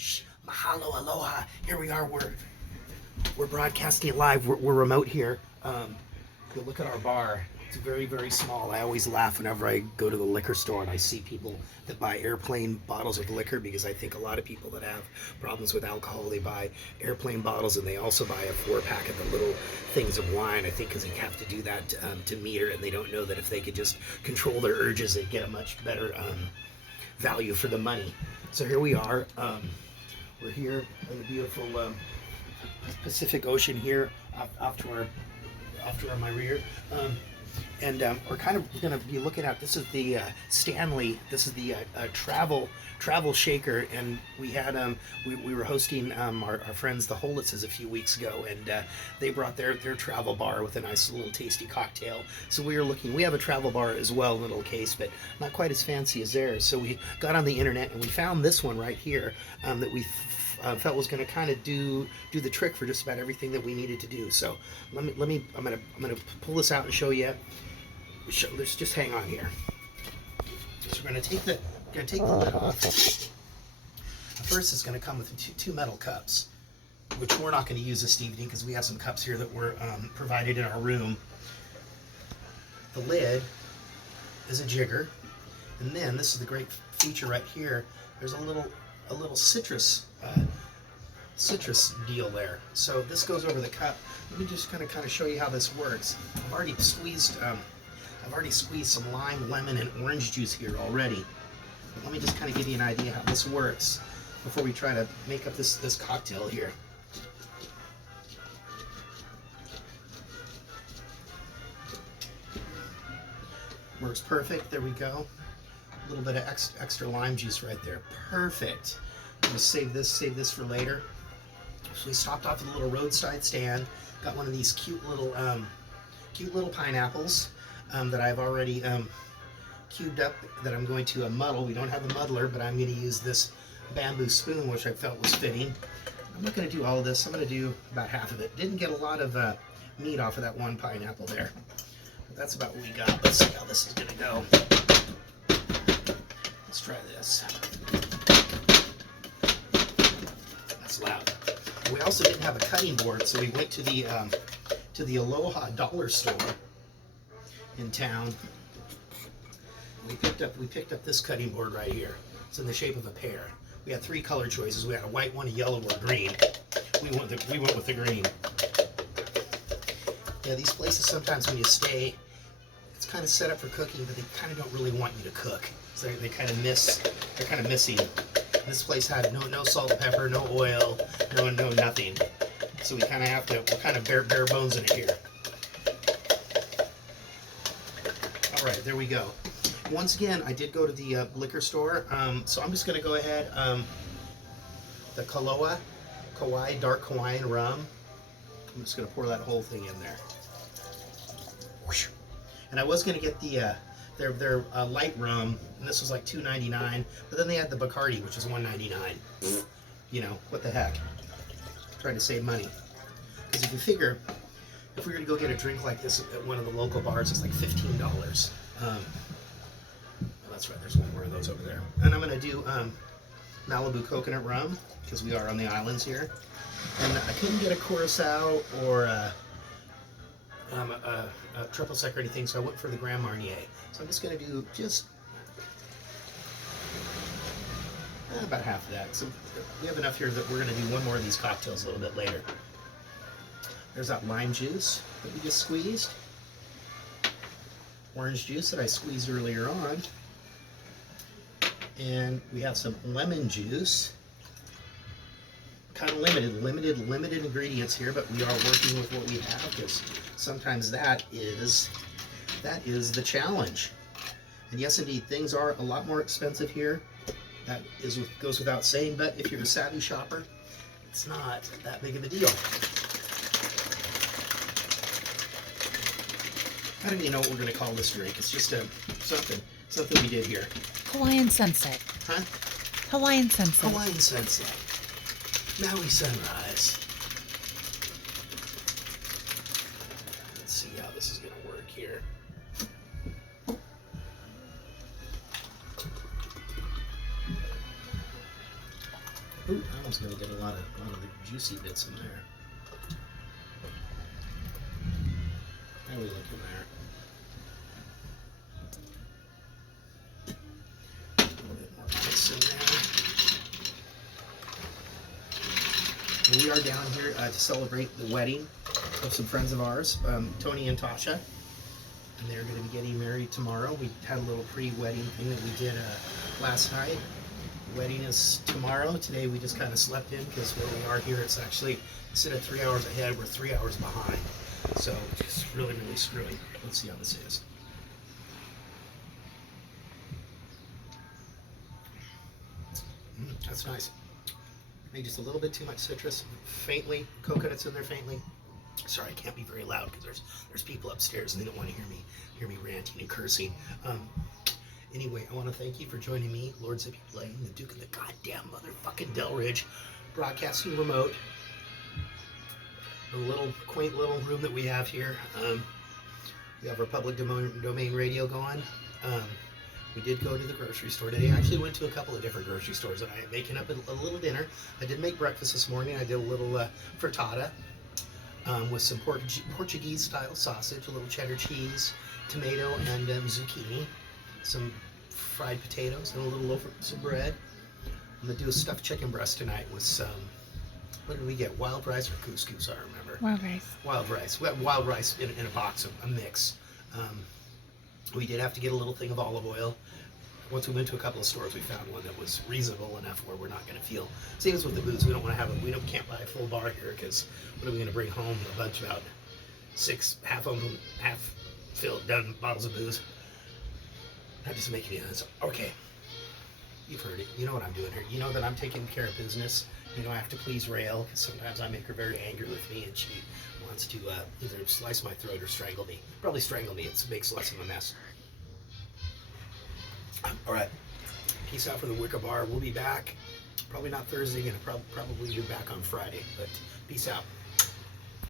Mahalo, aloha. Here we are. We're broadcasting live. We're remote here. You look at our bar. It's very, very small. I always laugh whenever I go to the liquor store and I see people that buy airplane bottles of liquor, because I think a lot of people that have problems with alcohol, they buy airplane bottles, and they also buy a 4-pack of the little things of wine. I think because they have to do that to meter, and they don't know that if they could just control their urges, they'd get a much better value for the money. So here we are. We're here in the beautiful Pacific Ocean here, off to my rear. And we're kind of going to be looking at, this is the Stanley, this is the travel shaker, and we had we were hosting our friends the Holitzes a few weeks ago, and they brought their travel bar with a nice little tasty cocktail. So we have a travel bar as well, little case, but not quite as fancy as theirs. So we got on the internet and we found this one right here that we felt was going to kind of do the trick for just about everything that we needed to do. So I'm gonna pull this out and show you. Let's just hang on here. So we're gonna take the lid off. First, it's gonna come with two metal cups, which we're not going to use this evening because we have some cups here that were provided in our room. The lid is a jigger, and then this is the great feature right here. There's a little citrus deal there. So this goes over the cup. Let me just kind of show you how this works. I've already squeezed some lime, lemon, and orange juice here already. But let me just kind of give you an idea how this works before we try to make up this cocktail here. Works perfect. There we go. A little bit of extra lime juice right there. Perfect. I'm gonna save this for later. So we stopped off at a little roadside stand. Got one of these cute little pineapples that I've already cubed up, that I'm going to muddle. We don't have the muddler, but I'm going to use this bamboo spoon, which I felt was fitting. I'm not going to do all of this. I'm going to do about half of it. Didn't get a lot of meat off of that one pineapple there, but that's about what we got. Let's see how this is going to go. Let's try this. That's loud. We also didn't have a cutting board, so we went to the Aloha dollar store in town. We picked up this cutting board right here. It's in the shape of a pear. We had 3 color choices. We had a white one, a yellow, or a green. We went with the green. Yeah, these places sometimes when you stay, it's kind of set up for cooking, but they kind of don't really want you to cook. So they're kind of missing. This place had no salt and pepper, no oil, no nothing. So we're kind of bare bones in it here. All right, there we go. Once again, I did go to the liquor store, so I'm just going to go ahead. The Kauai Dark Hawaiian Rum. I'm just going to pour that whole thing in there. And I was going to get their light rum, and this was like $2.99, but then they had the Bacardi, which is $1.99. You know, what the heck? Trying to save money. Because if you figure, if we were to go get a drink like this at one of the local bars, it's like $15. That's right, there's one more of those over there. And I'm going to do Malibu coconut rum, because we are on the islands here. And I couldn't get a Curacao or a triple sec or anything, so I went for the Grand Marnier. So I'm just going to do just about half of that. So we have enough here that we're going to do one more of these cocktails a little bit later. There's that lime juice that we just squeezed. Orange juice that I squeezed earlier on. And we have some lemon juice. Kind of limited ingredients here, but we are working with what we have, because sometimes that is the challenge. And yes, indeed, things are a lot more expensive here. That goes without saying, but if you're a savvy shopper, it's not that big of a deal. I don't even know what we're going to call this drink. It's just something we did here. Hawaiian sunset. Huh? Hawaiian sunset. Hawaiian sunset. Maui sunrise. Let's see how this is going to work here. Ooh, that one's gonna get a lot of the juicy bits in there. How are we looking there? A little bit more ice in there. And we are down here to celebrate the wedding of some friends of ours, Tony and Tasha. And they're going to be getting married tomorrow. We had a little pre-wedding thing that we did last night. The wedding is tomorrow. Today we just kind of slept in because where we are here, it's actually, instead of 3 hours ahead, we're 3 hours behind. So just really, really screwy. Let's see how this is. That's nice. Maybe just a little bit too much citrus. Faintly, coconuts in there faintly. Sorry, I can't be very loud because there's people upstairs and they don't want to hear me ranting and cursing. Anyway, I want to thank you for joining me, Lord Zippy Blaine, the Duke of the goddamn motherfucking Delridge, broadcasting remote. The little quaint little room that we have here. We have our public domain radio going. We did go to the grocery store today. I actually went to a couple of different grocery stores and I am making up a little dinner. I did make breakfast this morning. I did a little frittata. With some Portuguese style sausage, a little cheddar cheese, tomato, and zucchini, some fried potatoes, and a little loaf of some bread. I'm gonna do a stuffed chicken breast tonight with some, what did we get? Wild rice or couscous? I remember. Wild rice. Wild rice. We had wild rice in a box, a mix. We did have to get a little thing of olive oil. Once we went to a couple of stores, we found one that was reasonable enough where we're not going to feel. Same as with the booze, we don't want to have it. Can't buy a full bar here because what are we going to bring home? A bunch about 6 half filled done bottles of booze. That doesn't make any sense. Okay, you've heard it. You know what I'm doing here. You know that I'm taking care of business. You know I have to please Rail because sometimes I make her very angry with me and she wants to either slice my throat or strangle me. Probably strangle me. It makes less of a mess. All right. Peace out from the Wicker Bar. We'll be back. Probably not Thursday. Gonna probably be back on Friday. But peace out.